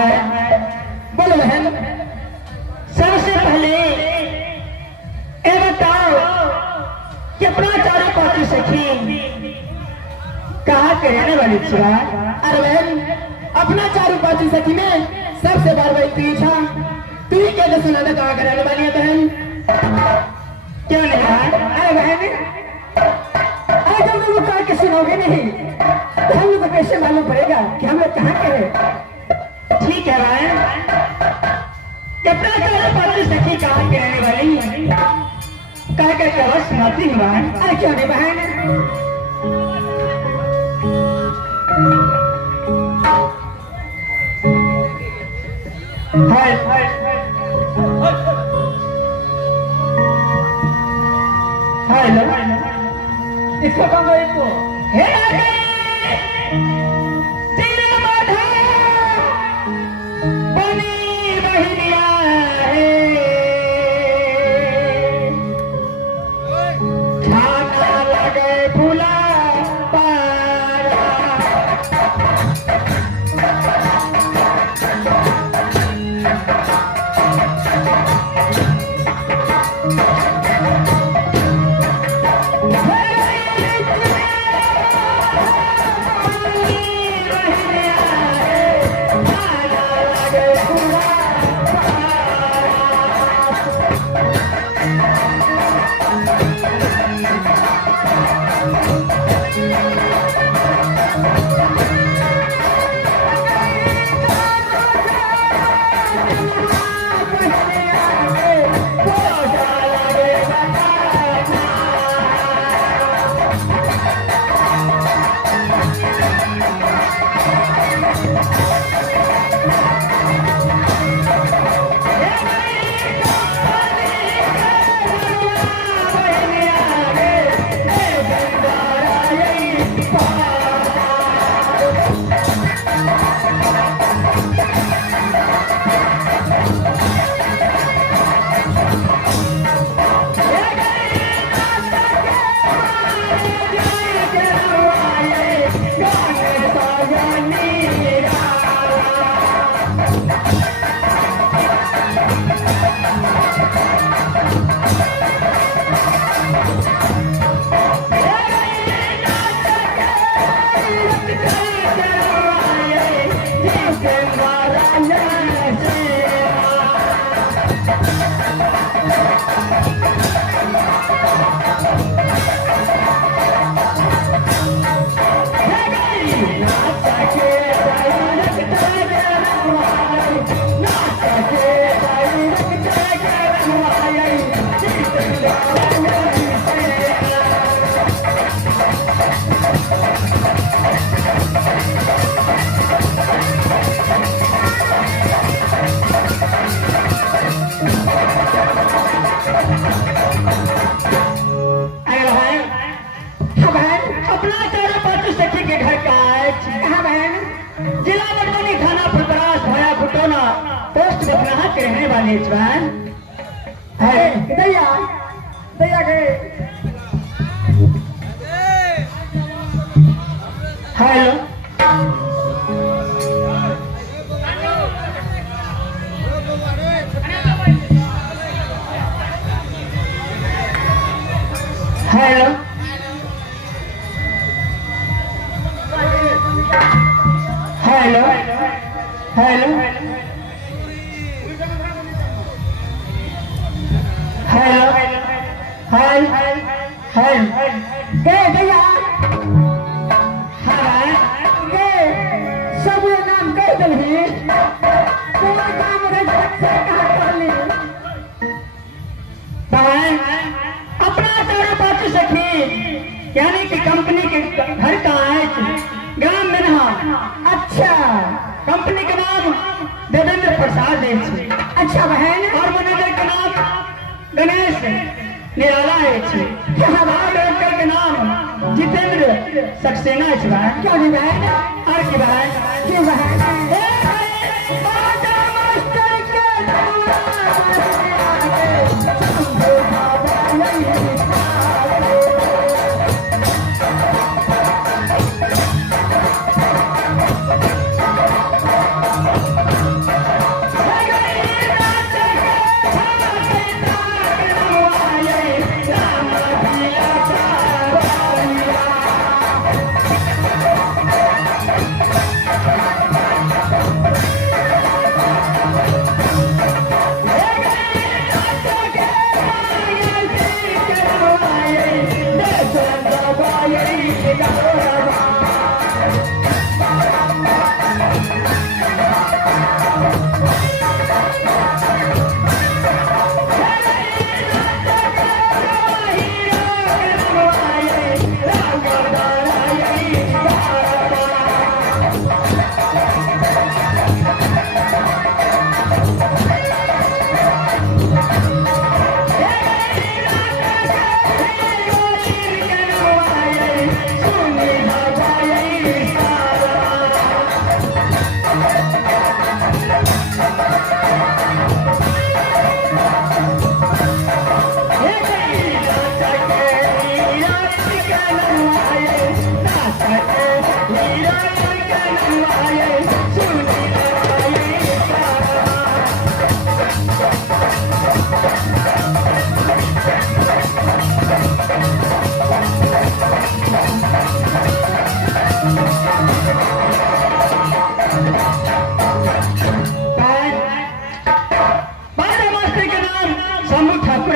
बोलो बहन, सबसे पहले ये बताओ कि अपना चारों पाती सखी कहाँ के रहने वाली छिया? अरे बहन, अपना चारों पाती सखी में सबसे बार वही पीछा तू ही कहते सुना था कहाँ के रहने वाली है बहन? क्यों नहीं है? अरे बहन, अगर तुम लोग कह के सुनोगे नहीं तो हम लोग को कैसे मालूम पड़ेगा कि हम लोग कहाँ के हैं? ठीक है बहन, कितना चारों पाती सखी कहाँ के रहने वाली कह कर कहा सुनाती हूँ बहन। अरे क्यों नहीं बहन? हाय हाय हाय इसको कहो इसको हे तेरे माथा बनी बहनिया है खाना लगे फूला पारा रहने वाले जवान है दैया दैया के hello hello hello hello hello hi hi के भैया हाय के सब नाम कह दलही कोई काम रे से कहा कर ली भाई अपना तारा बात सखी यानी कि कंपनी के घर कहाँ है ग्राम में रहा अच्छा कंपनी का नाम देवेंद्र प्रसाद है अच्छा बहन और मैनेजर का नाम गणेश निराला है हमारे डॉक्टर के नाम जितेंद्र सक्सेना है क्या नहीं बहन और की बहन क्यों बहन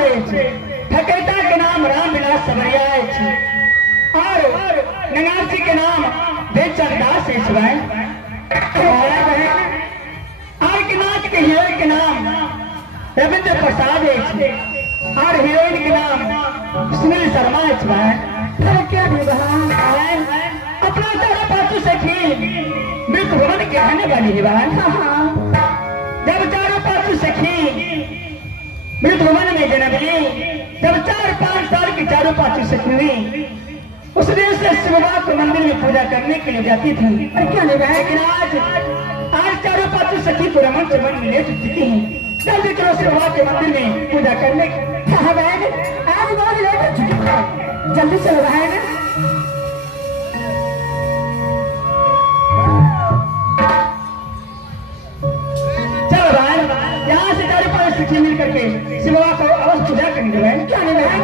ठकेता के नाम रामविलास सबरिया और नगासी के नाम बेचरदास है और के नाच के हीरोइन के नाम रविंद्र प्रसाद है और हीरोइन के नाम सुनील शर्मा है क्या भी अपना तारा पाचू सखी मृत भवन के रहने वाली है जब चारों पाचू सखी मृत भवन में जन्म ली जब 4-5 साल की चारों पांचों सखी हुई उस दिन से शिव बाबा को मंदिर में पूजा करने के लिए जाती थी और क्या लेकिन आज चारों पांचों सखी पुरमन से मन मिले चुकी हैं। जल्दी करो शिवा के मंदिर में पूजा करने। हाँ बहन, आज बहुत लेट हो चुकी है, जल्दी चलो बहन। चलो बहन, यहाँ से चारों पांच सखी मिल करके शिवा को अवश्य पूजा करेंगे बहन। क्या नहीं बहन?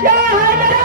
क्या है मेरा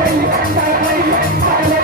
Hãy subscribe cho kênh Ghiền Mì Gõ để không bỏ lỡ